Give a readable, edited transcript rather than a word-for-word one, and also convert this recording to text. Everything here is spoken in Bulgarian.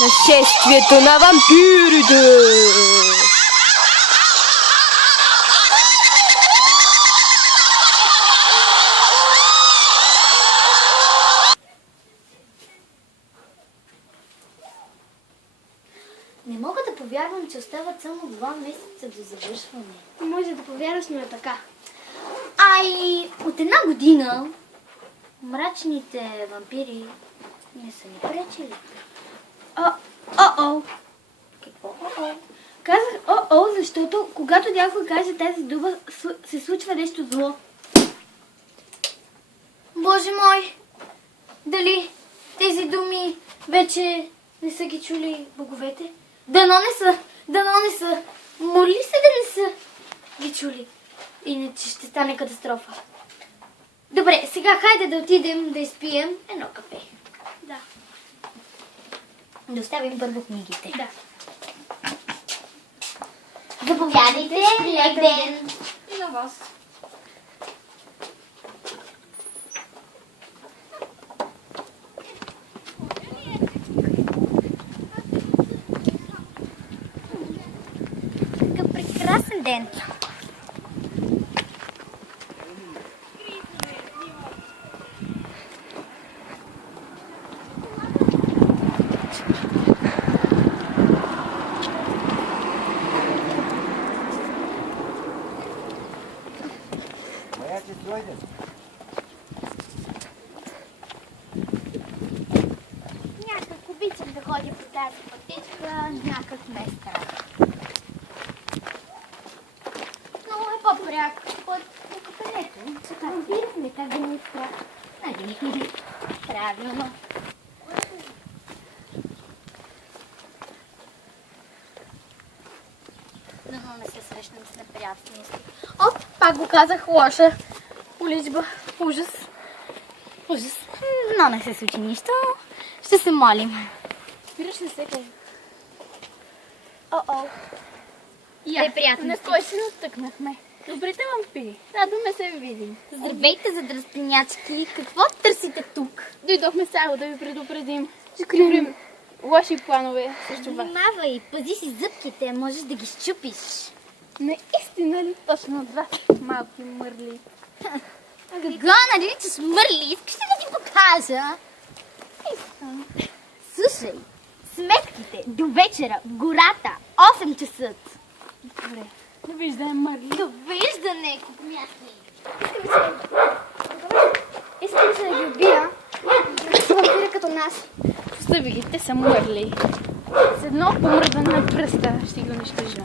Нашествието на вампирите! Не мога да повярвам, че остават само 2 месеца до завършване. Може да повярваш, но е така. От 1 година мрачните вампири не са ни пречили. Какво о-о? Казах о-о, защото когато някой каже тази дума, се случва нещо зло. Боже мой! Дали тези думи вече не са ги чули боговете? Дано не са. Моли се да не са ги чули. Иначе ще стане катастрофа. Добре, сега хайде да отидем да изпием едно кафе. Да. Да оставим първо книгите. Да. Заповядайте, лек ден! И на вас. Какъв прекрасен ден! Някак обичам да ходя по тази пътечка, някак ме е страх. Много е по-пряк от кафенето. Вампирите как да не е страх. Нали? Правилно. Дано не се срещнем с неприятности. Пак го казах лоша уличба. Ужас. Ужас. Но не се случи нищо. Ще се молим. Спираш ли се къде? О-о. Неприятности. На кой се натъкнахме? Добрите вампири. Радваме се ви видим. Здравейте, задръстенячки. Какво търсите тук? Дойдохме само да ви предупредим. Скрием лоши планове срещу вас. Внимавай, пази си зъбките, можеш да ги счупиш. Наистина ли точно от вас, малки мърли? Какво, нали че смърли? Искаш ли да ти покажа? Искам. Слушай, сметките до вечера в гората, 8 часа. Добре. Довиждане, мърли. Довиждане, купмясни. Искам се да ги убия. Вампира като нас. Остави ги, те са мърли. С едно помръдване на пръста ще ги унищожа.